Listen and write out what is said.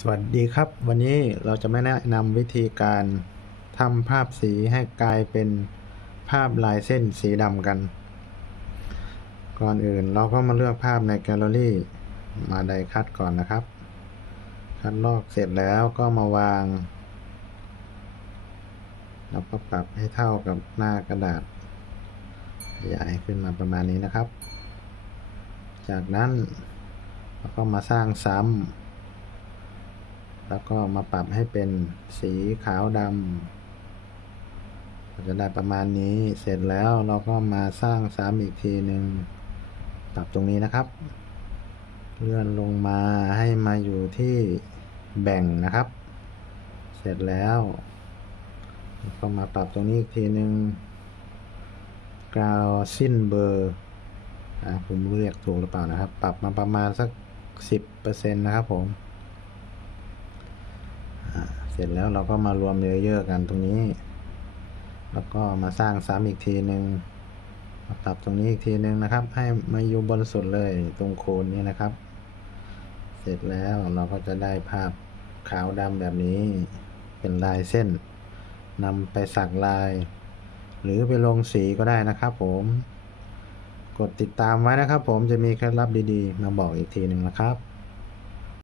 สวัสดีครับ วันนี้เราจะม่แนะนำวิธีการทำภาพสีให้กลายเป็นภาพลายเส้นสีดำกัน ก่อนอื่นเราก็มาเลือกภาพในแกลเลอรี่มาไดคัดก่อนนะครับ คัดลอกเสร็จแล้วก็มาวาง แล้วก็ปรับให้เท่ากับหน้ากระดาษ ขยายขึ้นมาประมาณนี้นะครับ จากนั้นเราก็มาสร้างซ้ำ แล้วก็มาปรับให้เป็นสีขาวดำจะได้ประมาณนี้เสร็จแล้วเราก็มาสร้างซ้ำอีกทีหนึ่งปรับตรงนี้นะครับ เลื่อนลงมาให้มาอยู่ที่แบ่งนะครับ เสร็จแล้วก็มาปรับตรงนี้อีกทีหนึ่งกราวสิ้นเบอร์อะผมเรียกถูกหรือเปล่านะครับ ปรับมาประมาณสักสิบเปอร์เซ็นต์นะครับผม เสร็จแล้วเราก็มารวมเลเยอร์กันตรงนี้ แล้วก็มาสร้างซ้ำอีกทีหนึ่งปรับตรงนี้อีกทีหนึ่งนะครับ ให้มาอยู่บนสุดเลยตรงโคนนี้นะครับ เสร็จแล้วเราก็จะได้ภาพขาวดำแบบนี้ เป็นลายเส้นนำไปสักลาย หรือไปลงสีก็ได้นะครับ ผม กดติดตามไว้นะครับ ผมจะมีเคล็ดลับดีๆ มาบอกอีกทีหนึ่งนะครับ